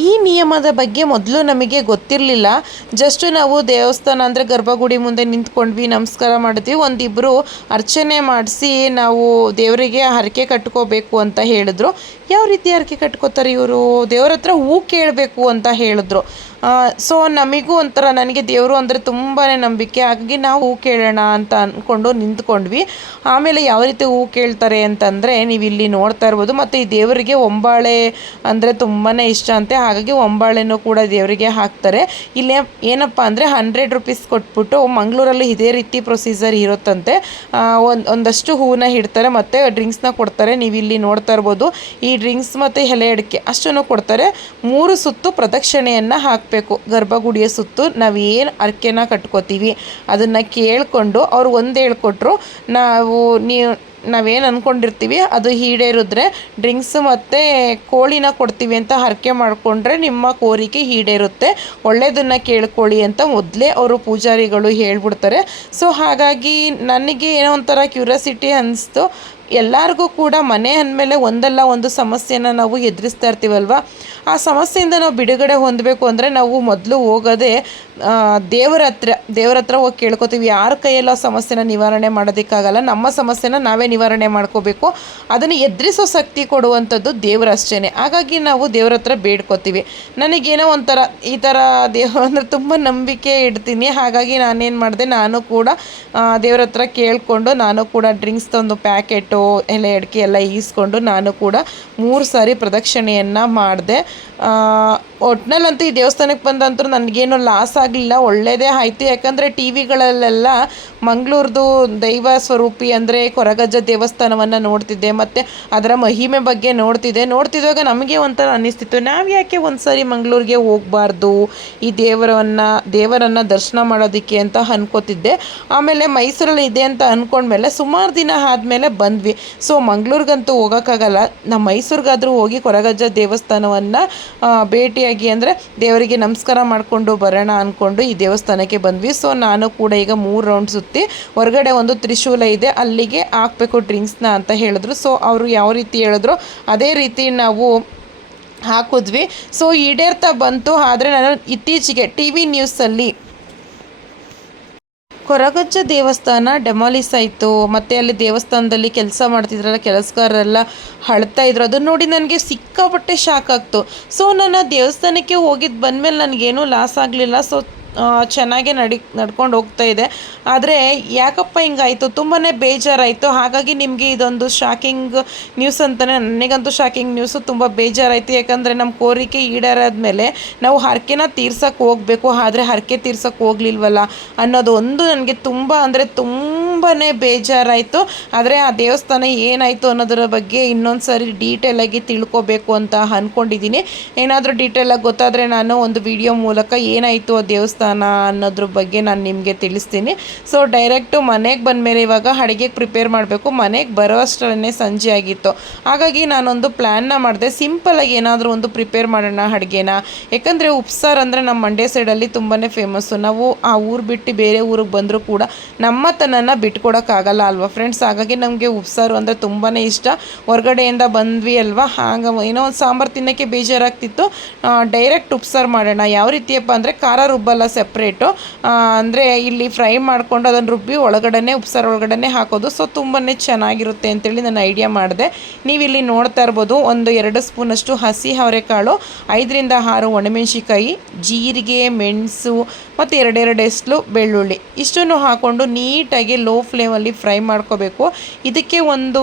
ಈ ನಿಯಮದ ಬಗ್ಗೆ ಮೊದಲು ನಮಗೆ ಗೊತ್ತಿರಲಿಲ್ಲ. ಜಸ್ಟ್ ನಾವು ದೇವಸ್ಥಾನ ಅಂದರೆ ಗರ್ಭಗುಡಿ ಮುಂದೆ ನಿಂತ್ಕೊಂಡ್ವಿ, ನಮಸ್ಕಾರ ಮಾಡಿದ್ವಿ. ಒಂದಿಬ್ಬರು ಅರ್ಚನೆ ಮಾಡಿಸಿ ನಾವು ದೇವರಿಗೆ ಹರಕೆ ಕಟ್ಕೋಬೇಕು ಅಂತ ಹೇಳಿದ್ರು. ಯಾವ ರೀತಿ ಹರಕೆ ಕಟ್ಕೋತಾರೆ ಇವರು? ದೇವ್ರ ಹತ್ರ ಹೂ ಕೇಳಬೇಕು ಅಂತ ಹೇಳಿದ್ರು. ಸೊ ನಮಗೂ ಒಂಥರ, ನನಗೆ ದೇವರು ಅಂದರೆ ತುಂಬಾ ನಂಬಿಕೆ, ಹಾಗಾಗಿ ನಾವು ಹೂ ಕೇಳೋಣ ಅಂತ ಅಂದ್ಕೊಂಡು ನಿಂತ್ಕೊಂಡ್ವಿ. ಆಮೇಲೆ ಯಾವ ರೀತಿ ಹೂ ಕೇಳ್ತಾರೆ ಅಂತಂದರೆ, ನೀವು ಇಲ್ಲಿ ನೋಡ್ತಾ ಇರ್ಬೋದು. ಮತ್ತು ಈ ದೇವರಿಗೆ ಒಂಬಾಳೆ ಅಂದರೆ ತುಂಬಾ ಇಷ್ಟ ಅಂತೆ, ಹಾಗಾಗಿ ಒಂಬಾಳೆನೂ ಕೂಡ ದೇವರಿಗೆ ಹಾಕ್ತಾರೆ. ಇಲ್ಲಿ ಏನಪ್ಪ ಅಂದರೆ 100 ರೂಪೀಸ್ ಕೊಟ್ಬಿಟ್ಟು, ಮಂಗಳೂರಲ್ಲಿ ಇದೇ ರೀತಿ ಪ್ರೊಸೀಜರ್ ಇರುತ್ತಂತೆ. ಒಂದಷ್ಟು ಹೂವನ್ನ ಇಡ್ತಾರೆ ಮತ್ತು ಡ್ರಿಂಕ್ಸ್ನ ಕೊಡ್ತಾರೆ. ನೀವು ಇಲ್ಲಿ ನೋಡ್ತಾ ಇರ್ಬೋದು, ಈ ಡ್ರಿಂಕ್ಸ್ ಮತ್ತು ಎಲೆ ಅಡಿಕೆ ಅಷ್ಟನ್ನು ಕೊಡ್ತಾರೆ. 3 ಸುತ್ತು ಪ್ರದಕ್ಷಿಣೆಯನ್ನು ಹಾಕಬೇಕು ಗರ್ಭಗುಡಿಯ ಸುತ್ತು. ನಾವೇನು ಅರ್ಕೆನ ಕಟ್ಕೋತೀವಿ ಅದನ್ನು ಕೇಳಿಕೊಂಡು ಅವ್ರು ಒಂದು ಹೇಳ್ಕೊಟ್ರು, ನಾವೇನು ಅಂದ್ಕೊಂಡಿರ್ತೀವಿ ಅದು ಈಡೇರಿದ್ರೆ ಡ್ರಿಂಕ್ಸ್ ಮತ್ತು ಕೋಳಿನ ಕೊಡ್ತೀವಿ ಅಂತ ಹರಕೆ ಮಾಡಿಕೊಂಡ್ರೆ ನಿಮ್ಮ ಕೋರಿಕೆ ಈಡೇರುತ್ತೆ, ಒಳ್ಳೆಯದನ್ನು ಕೇಳ್ಕೊಳ್ಳಿ ಅಂತ ಮೊದಲೇ ಅವರು ಪೂಜಾರಿಗಳು ಹೇಳ್ಬಿಡ್ತಾರೆ. ಸೊ ಹಾಗಾಗಿ ನನಗೆ ಏನೋ ಒಂಥರ ಕ್ಯೂರಿಯಾಸಿಟಿ ಅನ್ನಿಸ್ತು. ಎಲ್ಲರಿಗೂ ಕೂಡ ಮನೆ ಅಂದಮೇಲೆ ಒಂದಲ್ಲ ಒಂದು ಸಮಸ್ಯೆನ ನಾವು ಎದುರಿಸ್ತಾ ಇರ್ತೀವಲ್ವ. ಆ ಸಮಸ್ಯೆಯಿಂದ ನಾವು ಬಿಡುಗಡೆ ಹೊಂದಬೇಕು ಅಂದರೆ ನಾವು ಮೊದಲು ಹೋಗೋದೇ ದೇವರ ಹತ್ರ ಹೋಗಿ ಕೇಳ್ಕೊತೀವಿ. ಯಾರ ಕೈಯಲ್ಲೋ ಸಮಸ್ಯೆನ ನಿವಾರಣೆ ಮಾಡೋದಕ್ಕಾಗಲ್ಲ, ನಮ್ಮ ಸಮಸ್ಯೆನ ನಾವೇ ನಿವಾರಣೆ ಮಾಡ್ಕೋಬೇಕು. ಅದನ್ನು ಎದುರಿಸೋ ಶಕ್ತಿ ಕೊಡುವಂಥದ್ದು ದೇವರಷ್ಟೇ. ಹಾಗಾಗಿ ನಾವು ದೇವ್ರ ಹತ್ರ ಬೇಡ್ಕೋತೀವಿ. ನನಗೇನೋ ಒಂಥರ ಈ ಥರ ದೇವ್ರ ಅಂದರೆ ತುಂಬ ನಂಬಿಕೆ ಇಡ್ತೀನಿ. ಹಾಗಾಗಿ ನಾನೇನು ಮಾಡಿದೆ, ನಾನು ಕೂಡ ದೇವ್ರ ಹತ್ರ ಕೇಳಿಕೊಂಡು ನಾನು ಕೂಡ ಡ್ರಿಂಕ್ಸ್ ತಂದು ಪ್ಯಾಕೆಟು ಎಲೆ ಅಡಿಕೆ ಎಲ್ಲ ಈಸ್ಕೊಂಡು ನಾನು ಕೂಡ 3 ಸಾರಿ ಪ್ರದಕ್ಷಿಣೆಯನ್ನು ಮಾಡಿದೆ. ಒಟ್ಟಿನಲ್ಲಂತೂ ಈ ದೇವಸ್ಥಾನಕ್ಕೆ ಬಂದಂತೂ ನನಗೇನು ಲಾಸ್ ಆಗಲಿಲ್ಲ, ಒಳ್ಳೆಯದೇ ಆಯಿತು. ಯಾಕಂದರೆ ಟಿ ವಿಗಳಲ್ಲೆಲ್ಲ ಮಂಗಳೂರ್ದು ದೈವ ಸ್ವರೂಪಿ ಅಂದರೆ ಕೊರಗಜ್ಜ ದೇವಸ್ಥಾನವನ್ನು ನೋಡ್ತಿದ್ದೆ, ಮತ್ತು ಅದರ ಮಹಿಮೆ ಬಗ್ಗೆ ನೋಡ್ತಿದ್ದಾಗ ನಮಗೆ ಒಂಥರ ಅನ್ನಿಸ್ತಿತ್ತು, ನಾವು ಯಾಕೆ ಒಂದು ಸಾರಿ ಮಂಗಳೂರಿಗೆ ಹೋಗಬಾರ್ದು ಈ ದೇವರನ್ನು ದರ್ಶನ ಮಾಡೋದಕ್ಕೆ ಅಂತ ಅನ್ಕೋತಿದ್ದೆ. ಆಮೇಲೆ ಮೈಸೂರಲ್ಲಿ ಇದೆ ಅಂತ ಅಂದ್ಕೊಂಡ್ಮೇಲೆ ಸುಮಾರು ದಿನ ಆದಮೇಲೆ ಬಂದ್ವಿ. ಸೊ ಮಂಗಳೂರಿಗಂತೂ ಹೋಗೋಕ್ಕಾಗಲ್ಲ, ನಮ್ಮ ಮೈಸೂರಿಗಾದರೂ ಹೋಗಿ ಕೊರಗಜ್ಜ ದೇವಸ್ಥಾನವನ್ನು ಭೇಟಿಯಾಗಿ ಅಂದರೆ ದೇವರಿಗೆ ನಮಸ್ಕಾರ ಮಾಡಿಕೊಂಡು ಬರೋಣ ಅಂದ್ಕೊಂಡು ಈ ದೇವಸ್ಥಾನಕ್ಕೆ ಬಂದ್ವಿ. ಸೊ ನಾನು ಕೂಡ ಈಗ 3 ರೌಂಡ್ ಸುತ್ತಿ ಹೊರಗಡೆ ಒಂದು ತ್ರಿಶೂಲ ಇದೆ, ಅಲ್ಲಿಗೆ ಹಾಕಬೇಕು ಡ್ರಿಂಕ್ಸ್ನ ಅಂತ ಹೇಳಿದ್ರು. ಸೊ ಅವರು ಯಾವ ರೀತಿ ಹೇಳಿದ್ರು ಅದೇ ರೀತಿ ನಾವು ಹಾಕಿದ್ವಿ. ಸೊ ಈಡೇರ್ತಾ ಬಂತು. ಆದರೆ ನಾನು ಇತ್ತೀಚೆಗೆ ಟಿ ವಿ ನ್ಯೂಸಲ್ಲಿ ಕೊರಗಜ್ಜ ದೇವಸ್ಥಾನ ಡೆಮಾಲಿಸ್ ಆಯಿತು, ಮತ್ತು ಅಲ್ಲಿ ದೇವಸ್ಥಾನದಲ್ಲಿ ಕೆಲಸ ಮಾಡ್ತಿದ್ರಲ್ಲ ಕೆಲಸಗಾರರೆಲ್ಲ ಅಳ್ತಾ ಇದ್ರು. ಅದನ್ನು ನೋಡಿ ನನಗೆ ಸಿಕ್ಕಾಪಟ್ಟೆ ಶಾಕ್ ಆಗ್ತು. ಸೊ ನಾನು ಆ ದೇವಸ್ಥಾನಕ್ಕೆ ಹೋಗಿದ್ದು ಬಂದಮೇಲೆ ನನಗೇನೂ ಲಾಸ್ ಆಗಲಿಲ್ಲ. ಸೊ ಚೆನ್ನಾಗೇ ನಡ್ಕೊಂಡು ಹೋಗ್ತಾ ಇದೆ. ಆದರೆ ಯಾಕಪ್ಪ ಹಿಂಗಾಯಿತು, ತುಂಬಾ ಬೇಜಾರಾಯಿತು. ಹಾಗಾಗಿ ನಿಮಗೆ ಇದೊಂದು ಶಾಕಿಂಗ್ ನ್ಯೂಸ್ ಅಂತಲೇ, ನನಗಂತೂ ಶಾಕಿಂಗ್ ನ್ಯೂಸು. ತುಂಬ ಬೇಜಾರಾಯಿತು. ಯಾಕಂದರೆ ನಮ್ಮ ಕೋರಿಕೆ ಈಡೇರಾದ್ಮೇಲೆ ನಾವು ಹರಕೆನ ತೀರ್ಸೋಕ್ಕೆ ಹೋಗಬೇಕು, ಆದರೆ ಹರಕೆ ತೀರ್ಸೋಕ್ಕೆ ಹೋಗ್ಲಿಲ್ವಲ್ಲ ಅನ್ನೋದು ಒಂದು ನನಗೆ ತುಂಬಾ ಬೇಜಾರಾಯಿತು. ಆದರೆ ಆ ದೇವಸ್ಥಾನ ಏನಾಯಿತು ಅನ್ನೋದರ ಬಗ್ಗೆ ಇನ್ನೊಂದು ಸಾರಿ ಡೀಟೇಲಾಗಿ ತಿಳ್ಕೊಬೇಕು ಅಂತ ಅಂದ್ಕೊಂಡಿದ್ದೀನಿ. ಏನಾದರೂ ಡೀಟೇಲಾಗಿ ಗೊತ್ತಾದರೆ ನಾನು ಒಂದು ವಿಡಿಯೋ ಮೂಲಕ ಏನಾಯಿತು ಆ ದೇವಸ್ಥಾನ ಅನ್ನೋದ್ರ ಬಗ್ಗೆ ನಾನು ನಿಮಗೆ ತಿಳಿಸ್ತೀನಿ. ಸೊ ಡೈರೆಕ್ಟು ಮನೆಗೆ ಬಂದಮೇಲೆ ಇವಾಗ ಅಡುಗೆಗೆ ಪ್ರಿಪೇರ್ ಮಾಡಬೇಕು. ಮನೆಗೆ ಬರೋ ಅಷ್ಟರಲ್ಲೇ ಸಂಜೆ ಆಗಿತ್ತು. ಹಾಗಾಗಿ ನಾನೊಂದು ಪ್ಲ್ಯಾನ್ನ ಮಾಡಿದೆ, ಸಿಂಪಲಾಗಿ ಏನಾದರೂ ಒಂದು ಪ್ರಿಪೇರ್ ಮಾಡೋಣ ಅಡುಗೆನ. ಯಾಕಂದರೆ ಉಪ್ಸಾರು ಅಂದರೆ ನಮ್ಮ ಮಂಡ್ಯ ಸೈಡಲ್ಲಿ ತುಂಬಾ ಫೇಮಸ್ಸು. ನಾವು ಆ ಊರು ಬಿಟ್ಟು ಬೇರೆ ಊರಿಗೆ ಬಂದರೂ ಕೂಡ ನಮ್ಮತನನ ಬಿಟ್ಕೊಡೋಕ್ಕಾಗಲ್ಲ ಅಲ್ವಾ ಫ್ರೆಂಡ್ಸ್. ಹಾಗಾಗಿ ನಮಗೆ ಉಪ್ಸಾರು ಅಂದರೆ ತುಂಬಾ ಇಷ್ಟ. ಹೊರಗಡೆಯಿಂದ ಬಂದ್ವಿ ಅಲ್ವಾ, ಏನೋ ಒಂದು ಸಾಂಬಾರು ತಿನ್ನೋಕ್ಕೆ ಬೇಜಾರಾಗ್ತಿತ್ತು. ಡೈರೆಕ್ಟ್ ಉಪ್ಸಾರು ಮಾಡೋಣ. ಯಾವ ರೀತಿಯಪ್ಪ ಅಂದರೆ ಖಾರ ರುಬ್ಬಲ್ಲ, ಸೆಪ್ರೇಟು. ಅಂದರೆ ಇಲ್ಲಿ ಫ್ರೈ ಮಾಡಿಕೊಂಡು ಅದನ್ನು ರುಬ್ಬಿ ಉಪ್ಸಾರು ಒಳಗಡೆ ಹಾಕೋದು. ಸೊ ತುಂಬಾ ಚೆನ್ನಾಗಿರುತ್ತೆ ಅಂತೇಳಿ ನಾನು ಐಡಿಯಾ ಮಾಡಿದೆ. ನೀವಿಲ್ಲಿ ನೋಡ್ತಾ ಇರ್ಬೋದು, ಒಂದು 2 ಸ್ಪೂನಷ್ಟು ಹಸಿ ಅವರೆಕಾಳು, 5 ರಿಂದ 6 ಒಣಮೆಣಸಿಕಾಯಿ, ಜೀರಿಗೆ, ಮೆಣಸು ಮತ್ತು 2 ಎಸ್ಲು ಬೆಳ್ಳುಳ್ಳಿ ಇಷ್ಟನ್ನು ಹಾಕ್ಕೊಂಡು ನೀಟಾಗಿ ಲೋ ಫ್ಲೇಮಲ್ಲಿ ಫ್ರೈ ಮಾಡ್ಕೋಬೇಕು. ಇದಕ್ಕೆ ಒಂದು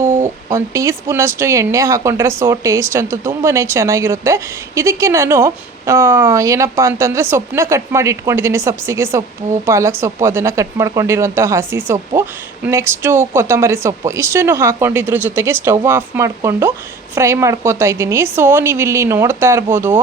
ಟೀ ಸ್ಪೂನಷ್ಟು ಎಣ್ಣೆ ಹಾಕ್ಕೊಂಡ್ರೆ ಸೊ ಟೇಸ್ಟ್ ಅಂತೂ ತುಂಬಾ ಚೆನ್ನಾಗಿರುತ್ತೆ. ಇದಕ್ಕೆ ನಾನು ಏನಪ್ಪ ಅಂತಂದರೆ ಸೊಪ್ಪನ್ನ ಕಟ್ ಮಾಡಿ ಇಟ್ಕೊಂಡಿದ್ದೀನಿ. ಸಬ್ಸಿಗೆ ಸೊಪ್ಪು, ಪಾಲಕ್ ಸೊಪ್ಪು ಅದನ್ನು ಕಟ್ ಮಾಡ್ಕೊಂಡಿರುವಂಥ ಹಸಿ ಸೊಪ್ಪು, ನೆಕ್ಸ್ಟು ಕೊತ್ತಂಬರಿ ಸೊಪ್ಪು ಇಷ್ಟನ್ನು ಹಾಕ್ಕೊಂಡಿದ್ರ ಜೊತೆಗೆ ಸ್ಟವ್ ಆಫ್ ಮಾಡಿಕೊಂಡು ಫ್ರೈ ಮಾಡ್ಕೋತಾ ಇದ್ದೀನಿ. ಸೊ ನೀವಿಲ್ಲಿ ನೋಡ್ತಾ ಇರ್ಬೋದು,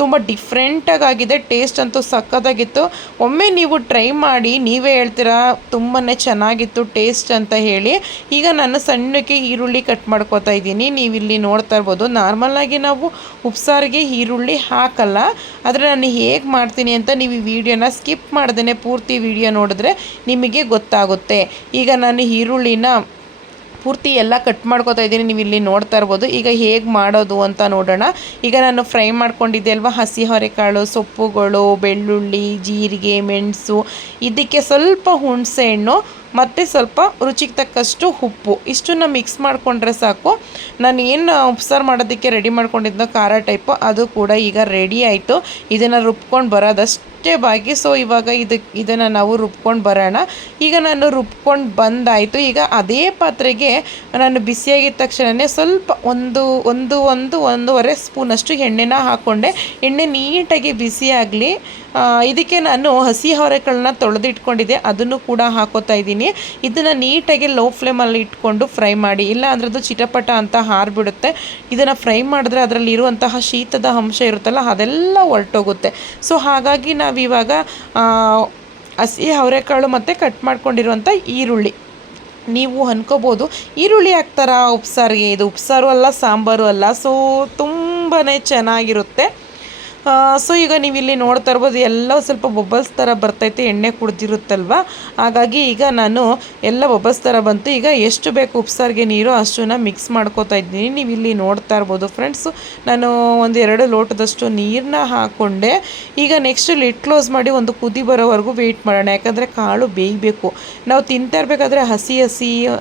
ತುಂಬ ಡಿಫ್ರೆಂಟಾಗಿದೆ. ಟೇಸ್ಟ್ ಅಂತೂ ಸಕ್ಕತ್ತಾಗಿತ್ತು. ಒಮ್ಮೆ ನೀವು ಟ್ರೈ ಮಾಡಿ ನೀವೇ ಹೇಳ್ತೀರಾ ತುಂಬಾ ಚೆನ್ನಾಗಿತ್ತು ಟೇಸ್ಟ್ ಅಂತ ಹೇಳಿ. ಈಗ ನಾನು ಸಣ್ಣಕ್ಕೆ ಈರುಳ್ಳಿ ಕಟ್ ಮಾಡ್ಕೋತಾ ಇದ್ದೀನಿ. ನೀವಿಲ್ಲಿ ನೋಡ್ತಾ ಇರ್ಬೋದು, ನಾರ್ಮಲಾಗಿ ನಾವು ಉಪ್ಸಾರಿಗೆ ಈರುಳ್ಳಿ ಹಾಕಲ್ಲ, ಆದರೆ ನಾನು ಹೇಗೆ ಮಾಡ್ತೀನಿ ಅಂತ ನೀವು ಈ ವಿಡಿಯೋನ ಸ್ಕಿಪ್ ಮಾಡ್ದೇ ಪೂರ್ತಿ ವಿಡಿಯೋ ನೋಡಿದ್ರೆ ನಿಮಗೆ ಗೊತ್ತಾಗುತ್ತೆ. ಈಗ ನಾನು ಈರುಳ್ಳಿನ ಪೂರ್ತಿ ಎಲ್ಲ ಕಟ್ ಮಾಡ್ಕೊತಾ ಇದ್ದೀನಿ, ನೀವು ಇಲ್ಲಿ ನೋಡ್ತಾ ಇರ್ಬೋದು. ಈಗ ಹೇಗೆ ಮಾಡೋದು ಅಂತ ನೋಡೋಣ. ಈಗ ನಾನು ಫ್ರೈ ಮಾಡ್ಕೊಂಡಿದ್ದೆ ಅಲ್ವಾ, ಹಸಿ ಅವರೆಕಾಳು, ಸೊಪ್ಪುಗಳು, ಬೆಳ್ಳುಳ್ಳಿ, ಜೀರಿಗೆ, ಮೆಣಸು, ಇದಕ್ಕೆ ಸ್ವಲ್ಪ ಹುಣಸೆ ಹಣ್ಣು ಮತ್ತು ಸ್ವಲ್ಪ ರುಚಿಗೆ ತಕ್ಕಷ್ಟು ಉಪ್ಪು, ಇಷ್ಟನ್ನು ಮಿಕ್ಸ್ ಮಾಡಿಕೊಂಡ್ರೆ ಸಾಕು. ನಾನು ಏನು ಉಪ್ಸಾರು ಮಾಡೋದಕ್ಕೆ ರೆಡಿ ಮಾಡ್ಕೊಂಡಿದ್ದೋ ಖಾರ ಟೈಪು, ಅದು ಕೂಡ ಈಗ ರೆಡಿ ಆಯಿತು. ಇದನ್ನು ರುಬ್ಕೊಂಡು ಬರೋದಷ್ಟೇ ಬಾಕಿ. ಸೊ ಇವಾಗ ಇದನ್ನು ನಾವು ರುಬ್ಕೊಂಡು ಬರೋಣ. ಈಗ ನಾನು ರುಬ್ಕೊಂಡು ಬಂದಾಯಿತು. ಈಗ ಅದೇ ಪಾತ್ರೆಗೆ ನಾನು ಬಿಸಿಯಾಗಿದ್ದ ತಕ್ಷಣವೇ ಸ್ವಲ್ಪ ಒಂದೂವರೆ ಸ್ಪೂನಷ್ಟು ಎಣ್ಣೆನ ಹಾಕ್ಕೊಂಡೆ. ಎಣ್ಣೆ ನೀಟಾಗಿ ಬಿಸಿ ಆಗಲಿ. ಇದಕ್ಕೆ ನಾನು ಹಸಿ ಅವರೆಕಾಳನ್ನ ತೊಳೆದಿಟ್ಕೊಂಡಿದ್ದೆ, ಅದನ್ನು ಕೂಡ ಹಾಕೋತಾ ಇದ್ದೀನಿ. ಇದನ್ನು ನೀಟಾಗಿ ಲೋ ಫ್ಲೇಮಲ್ಲಿ ಇಟ್ಕೊಂಡು ಫ್ರೈ ಮಾಡಿ, ಇಲ್ಲ ಅಂದರೆ ಅದು ಚಿಟಪಟ ಅಂತ ಹಾರಿಬಿಡುತ್ತೆ. ಇದನ್ನು ಫ್ರೈ ಮಾಡಿದ್ರೆ ಅದರಲ್ಲಿ ಇರುವಂತಹ ಶೀತದ ಅಂಶ ಇರುತ್ತಲ್ಲ, ಅದೆಲ್ಲ ಹೊರಟೋಗುತ್ತೆ. ಸೊ ಹಾಗಾಗಿ ನಾವಿವಾಗ ಹಸಿ ಅವರೆಕಾಳು ಮತ್ತು ಕಟ್ ಮಾಡ್ಕೊಂಡಿರುವಂಥ ಈರುಳ್ಳಿ, ನೀವು ಅನ್ಕೋಬೋದು ಈರುಳ್ಳಿ ಹಾಕ್ತಾರಾ ಉಪ್ಸಾರಿಗೆ? ಇದು ಉಪ್ಸಾರು ಅಲ್ಲ, ಸಾಂಬಾರು ಅಲ್ಲ. ಸೊ ತುಂಬಾ ಚೆನ್ನಾಗಿರುತ್ತೆ. ಸೊ ಈಗ ನೀವು ಇಲ್ಲಿ ನೋಡ್ತಾ ಇರ್ಬೋದು, ಎಲ್ಲ ಸ್ವಲ್ಪ ಬೊಬ್ಬಲ್ಸ್ ಥರ ಬರ್ತೈತೆ, ಎಣ್ಣೆ ಕುಡ್ದಿರುತ್ತಲ್ವ. ಹಾಗಾಗಿ ಈಗ ನಾನು ಎಲ್ಲ ಬೊಬ್ಬಲ್ಸ್ ಥರ ಬಂತು. ಈಗ ಎಷ್ಟು ಬೇಕು ಉಪ್ಸಾರಿಗೆ ನೀರು ಅಷ್ಟನ್ನ ಮಿಕ್ಸ್ ಮಾಡ್ಕೋತಾ ಇದ್ದೀನಿ. ನೀವು ಇಲ್ಲಿ ನೋಡ್ತಾ ಇರ್ಬೋದು ಫ್ರೆಂಡ್ಸು, ನಾನು 1-2 ಲೋಟದಷ್ಟು ನೀರನ್ನ ಹಾಕ್ಕೊಂಡೆ. ಈಗ ನೆಕ್ಸ್ಟ್ ಲಿಡ್ ಕ್ಲೋಸ್ ಮಾಡಿ ಒಂದು ಕುದಿ ಬರೋವರೆಗೂ ವೆಯ್ಟ್ ಮಾಡೋಣ, ಯಾಕಂದರೆ ಕಾಳು ಬೇಯಬೇಕು. ನಾವು ತಿಂತಾ ಇರಬೇಕಾದ್ರೆ ಹಸಿ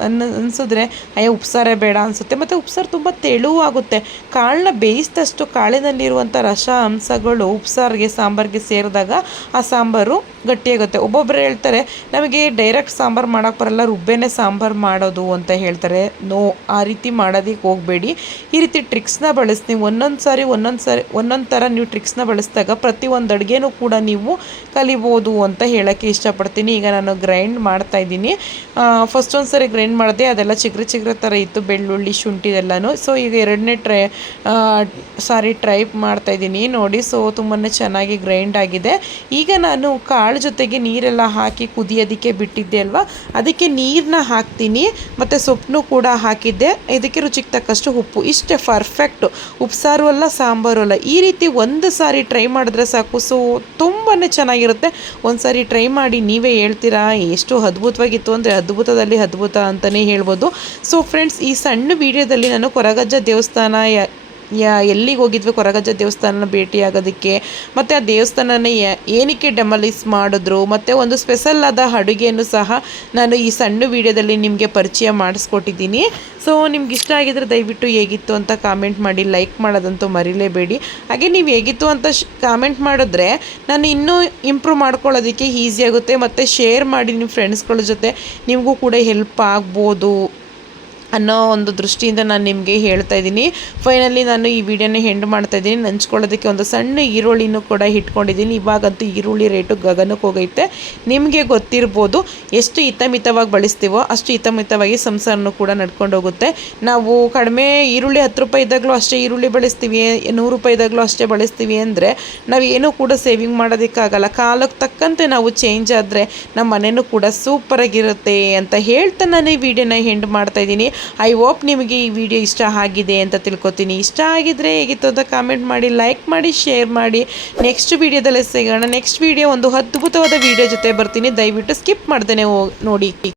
ಅನಿಸಿದ್ರೆ ಅಯ್ಯೋ ಉಪ್ಸಾರೇ ಬೇಡ ಅನಿಸುತ್ತೆ. ಮತ್ತು ಉಪ್ಸಾರು ತುಂಬ ತೆಳುವಾಗುತ್ತೆ. ಕಾಳನ್ನ ಬೇಯಿಸಿದಷ್ಟು ಕಾಳಿನಲ್ಲಿರುವಂಥ ರಸ ಅಂಶ ಉಪ್ಸಾರಿಗೆ ಸಾಂಬಾರಿಗೆ ಸೇರಿದಾಗ ಆ ಸಾಂಬಾರು ಗಟ್ಟಿಯಾಗುತ್ತೆ. ಒಬ್ಬೊಬ್ಬರು ಹೇಳ್ತಾರೆ ನಮಗೆ ಡೈರೆಕ್ಟ್ ಸಾಂಬಾರು ಮಾಡೋಕ್ಕೆ ಬರಲ್ಲ, ರುಬ್ಬೇನೆ ಸಾಂಬಾರು ಮಾಡೋದು ಅಂತ ಹೇಳ್ತಾರೆ. ನೋ, ಆ ರೀತಿ ಮಾಡೋದಕ್ಕೆ ಹೋಗಬೇಡಿ. ಈ ರೀತಿ ಟ್ರಿಕ್ಸ್ನ ಬಳಸಿ ನೀವು ಒಂದೊಂದು ಥರ ನೀವು ಟ್ರಿಕ್ಸ್ನ ಬಳಸಿದಾಗ ಪ್ರತಿಯೊಂದು ಅಡುಗೆನೂ ಕೂಡ ನೀವು ಕಲಿಬೋದು ಅಂತ ಹೇಳೋಕ್ಕೆ ಇಷ್ಟಪಡ್ತೀನಿ. ಈಗ ನಾನು ಗ್ರೈಂಡ್ ಮಾಡ್ತಾಯಿದ್ದೀನಿ. ಫಸ್ಟ್ ಒಂದು ಸರಿ ಗ್ರೈಂಡ್ ಮಾಡಿದೆ, ಅದೆಲ್ಲ ಚಿಗ್ರೆ ಥರ ಇತ್ತು, ಬೆಳ್ಳುಳ್ಳಿ, ಶುಂಠಿ ಎಲ್ಲನೂ. ಸೊ ಈಗ ಎರಡನೇ ಟ್ರೈ ಮಾಡ್ತಾಯಿದ್ದೀನಿ ನೋಡಿ. ಸೊ ತುಂಬಾ ಚೆನ್ನಾಗಿ ಗ್ರೈಂಡ್ ಆಗಿದೆ. ಈಗ ನಾನು ಕಾಳು ಜೊತೆಗೆ ನೀರೆಲ್ಲ ಹಾಕಿ ಕುದಿಯೋದಕ್ಕೆ ಬಿಟ್ಟಿದ್ದೆ ಅಲ್ವಾ, ಅದಕ್ಕೆ ನೀರನ್ನ ಹಾಕ್ತೀನಿ ಮತ್ತು ಸೊಪ್ಪನ್ನು ಕೂಡ ಹಾಕಿದ್ದೆ. ಇದಕ್ಕೆ ರುಚಿಗೆ ತಕ್ಕಷ್ಟು ಉಪ್ಪು. ಇಷ್ಟೇ, ಪರ್ಫೆಕ್ಟು. ಉಪ್ಸಾರು ಅಲ್ಲ, ಸಾಂಬಾರು ಅಲ್ಲ. ಈ ರೀತಿ ಒಂದು ಸಾರಿ ಟ್ರೈ ಮಾಡಿದ್ರೆ ಸಾಕು. ಸೊ ತುಂಬಾ ಚೆನ್ನಾಗಿರುತ್ತೆ. ಒಂದು ಸಾರಿ ಟ್ರೈ ಮಾಡಿ ನೀವೇ ಹೇಳ್ತೀರಾ ಎಷ್ಟು ಅದ್ಭುತವಾಗಿತ್ತು ಅಂದರೆ ಅದ್ಭುತದಲ್ಲಿ ಅದ್ಭುತ ಅಂತಲೇ ಹೇಳ್ಬೋದು. ಸೊ ಫ್ರೆಂಡ್ಸ್, ಈ ಸಣ್ಣ ವಿಡಿಯೋದಲ್ಲಿ ನಾನು ಕೊರಗಜ್ಜ ದೇವಸ್ಥಾನ ಎಲ್ಲಿಗೆ ಹೋಗಿದ್ವಿ, ಕೊರಗಜ್ಜ ದೇವಸ್ಥಾನನ ಭೇಟಿಯಾಗೋದಕ್ಕೆ, ಮತ್ತು ಆ ದೇವಸ್ಥಾನನ ಏನಕ್ಕೆ ಡೆಮಾಲಿಸ್ ಮಾಡಿದ್ರು, ಮತ್ತು ಒಂದು ಸ್ಪೆಷಲ್ ಆದ ಅಡುಗೆಯನ್ನು ಸಹ ನಾನು ಈ ಸಣ್ಣ ವಿಡಿಯೋದಲ್ಲಿ ನಿಮಗೆ ಪರಿಚಯ ಮಾಡಿಸ್ಕೊಟ್ಟಿದ್ದೀನಿ. ಸೊ ನಿಮ್ಗೆ ಇಷ್ಟ ಆಗಿದ್ರೆ ದಯವಿಟ್ಟು ಹೇಗಿತ್ತು ಅಂತ ಕಾಮೆಂಟ್ ಮಾಡಿ, ಲೈಕ್ ಮಾಡೋದಂತೂ ಮರಿಲೇಬೇಡಿ. ಹಾಗೆ ನೀವು ಹೇಗಿತ್ತು ಅಂತ ಕಾಮೆಂಟ್ ಮಾಡಿದ್ರೆ ನಾನು ಇನ್ನೂ ಇಂಪ್ರೂವ್ ಮಾಡ್ಕೊಳ್ಳೋದಕ್ಕೆ ಈಸಿ ಆಗುತ್ತೆ. ಮತ್ತು ಶೇರ್ ಮಾಡಿ ನಿಮ್ಮ ಫ್ರೆಂಡ್ಸ್ಗಳ ಜೊತೆ, ನಿಮಗೂ ಕೂಡ ಹೆಲ್ಪ್ ಆಗ್ಬೋದು ಅನ್ನೋ ಒಂದು ದೃಷ್ಟಿಯಿಂದ ನಾನು ನಿಮಗೆ ಹೇಳ್ತಾ ಇದ್ದೀನಿ. ಫೈನಲಿ ನಾನು ಈ ವಿಡಿಯೋನ ಎಂಡ್ ಮಾಡ್ತಾ ಇದ್ದೀನಿ. ನಂಚ್ಕೊಳ್ಳೋದಕ್ಕೆ ಒಂದು ಸಣ್ಣ ಈರುಳ್ಳಿನೂ ಕೂಡ ಇಟ್ಕೊಂಡಿದ್ದೀನಿ. ಇವಾಗಂತೂ ಈರುಳ್ಳಿ ರೇಟು ಗಗನಕ್ಕೆ ಹೋಗೈತೆ. ನಿಮಗೆ ಗೊತ್ತಿರ್ಬೋದು, ಎಷ್ಟು ಹಿತಮಿತವಾಗಿ ಬಳಸ್ತೀವೋ ಅಷ್ಟು ಹಿತಮಿತವಾಗಿ ಸಂಸಾರನೂ ಕೂಡ ನಡ್ಕೊಂಡು ಹೋಗುತ್ತೆ. ನಾವು ಕಡಿಮೆ ಈರುಳ್ಳಿ 10 ರೂಪಾಯಿ ಇದ್ದಾಗಲೂ ಅಷ್ಟೇ ಈರುಳ್ಳಿ ಬಳಸ್ತೀವಿ, 100 ರೂಪಾಯಿ ಇದ್ದಾಗಲೂ ಅಷ್ಟೇ ಬಳಸ್ತೀವಿ ಅಂದರೆ ನಾವು ಏನೂ ಕೂಡ ಸೇವಿಂಗ್ ಮಾಡೋದಕ್ಕಾಗಲ್ಲ. ಕಾಲಕ್ಕೆ ತಕ್ಕಂತೆ ನಾವು ಚೇಂಜ್ ಆದರೆ ನಮ್ಮ ಮನೆಯೂ ಕೂಡ ಸೂಪರಾಗಿರುತ್ತೆ ಅಂತ ಹೇಳ್ತಾ ನಾನು ಈ ವಿಡಿಯೋನ ಎಂಡ್ ಮಾಡ್ತಾಯಿದ್ದೀನಿ. ಐ ಹೋಪ್ ನಿಮಗೆ ಈ ವಿಡಿಯೋ ಇಷ್ಟ ಆಗಿದೆ ಅಂತ ತಿಳ್ಕೊತೀನಿ. ಇಷ್ಟ ಆಗಿದ್ರೆ ಹೇಗಿತ್ತು ಅಂತ ಕಾಮೆಂಟ್ ಮಾಡಿ, ಲೈಕ್ ಮಾಡಿ, ಶೇರ್ ಮಾಡಿ. ನೆಕ್ಸ್ಟ್ ವಿಡಿಯೋದಲ್ಲಿ ಸಿಗೋಣ. ನೆಕ್ಸ್ಟ್ ವಿಡಿಯೋ ಒಂದು ಅದ್ಭುತವಾದ ವಿಡಿಯೋ ಜೊತೆ ಬರ್ತೀನಿ. ದಯವಿಟ್ಟು ಸ್ಕಿಪ್ ಮಾಡ್ದೇನೆ ನೋಡಿ.